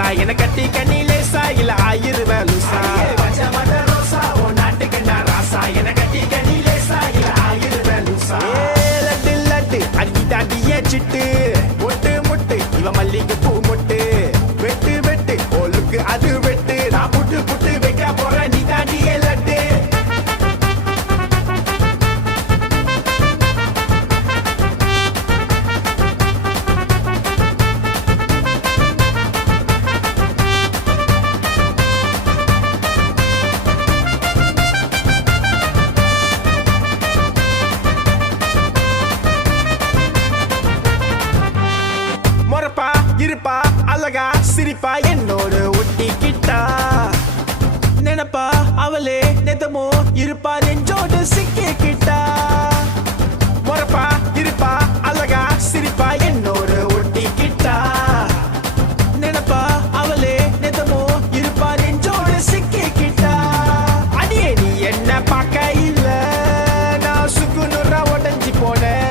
ராசா என கட்டி கண்ணிலேசா இல்ல ஆயிருவேன் லூசா பச்சமட ரோசா ஓ நாட்டுக்கண்ணா ராசா என கட்டி கண்ணிலேசா இல்ல ஆயிருவேன் லூசா லட்டு லட்டு அடி தாண்டி ஏச்சிட்டு மொட்டு மொட்டு இவ மல்லிகை பூ மொட்டு வெட்டு வெட்டு ஓலுக்கு அது வெட்டு நான் புட்டு புட்டு வைக்க போறேன் நீ தாண்டியே லட்டு மொறப்பா இருப்பா அழகா சிரிப்பா என்னோட ஒட்டிக்கிட்டா நினைப்பா அவளே நெதமோ இருப்பா நெஞ்சோடு சிக்கிக்கிட்டா மொறப்பா இருப்பா அழகா சிரிப்பா என்னோட ஒட்டிக்கிட்டா நினைப்பா அவளே நெதமோ இருப்பா நெஞ்சோடு சிக்கிக்கிட்டா அடியே நீ என்ன பார்க்க இல்ல நான் சுக்குநூறா உடஞ்சி போனேன்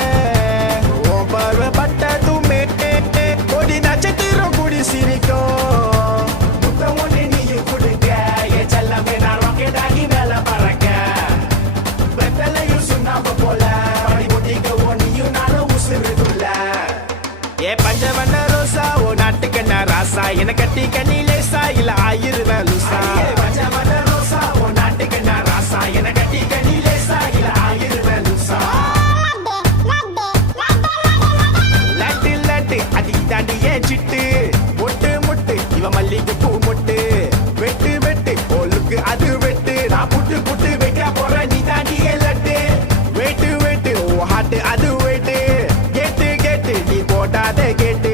சிரிக்கும் முத்தம் ஒண்ணு நீயும் கொடுக்க என் செல்லமே நான் ராக்கெட்டாகி மேல பறக்க வெத்தலையும் சுண்ணாம்பு போல படி ஒட்டிக்க ஒன்னியும் நானும் உசுறுதுள்ள ஏ பஞ்சவண்ண ரோசா ஓ நாட்டுக்கண்ணா ராசா என கட்டி கண்ணிலேசா இல்ல ஆயிருவேன் லூசா பஞ்சவண்ண ரோசா ஓ நாட்டுக்கண்ணா ராசா என கட்டி கண்ணிலேசா இல்ல ஆயிருவேன் லூசா லட்டு லட்டு அடி தாண்டி ஏச்சிட்டு இவ மல்லிகை பூ மொட்டு வெட்டு வெட்டு ஓலுக்கு அது வெட்டு நான் புட்டு புட்டு வைக்க போறேன் நீ தாண்டியே லட்டு வெட்டு வெட்டு ஓ ஹாட்டு அது வெட்டு கேட்டு கேட்டு நீ போடாத கேட்டு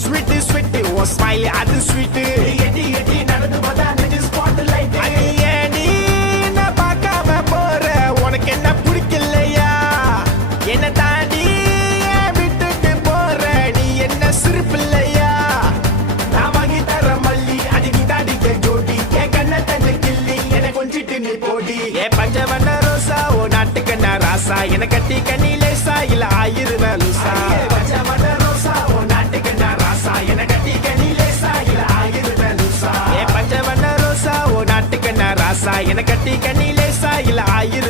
ஸ்வீட்டு ஸ்வீட்டு ஓ ஸ்மைல் அது ஸ்வீட்டு எட்டி எட்டி நடந்து பார்த்தா நெஞ்சு ஸ்பாட் லைட் நீ என்ன பார்க்காம போற உனக்கு என்ன பிடிக்கலையா என்ன தாண்டி விட்டுட்டு போற நீ என்ன சிரிப்பில்லையா பஞ்சவண்ண ரோசா ஓ நாட்டுக்கண்ணா ராசா என கட்டி கண்ணிலேசா இல்ல ஆயிருவேன் லூசா பஞ்சவண்ண ரோசா ஓ நாட்டுக்கண்ணா ராசா என கட்டி கண்ணிலேசா இல்ல ஆயிருவேன் லூசா பஞ்சவண்ண ரோசா ஓ நாட்டுக்கண்ணா ராசா என கட்டி கண்ணிலேசா இல்ல ஆயிரு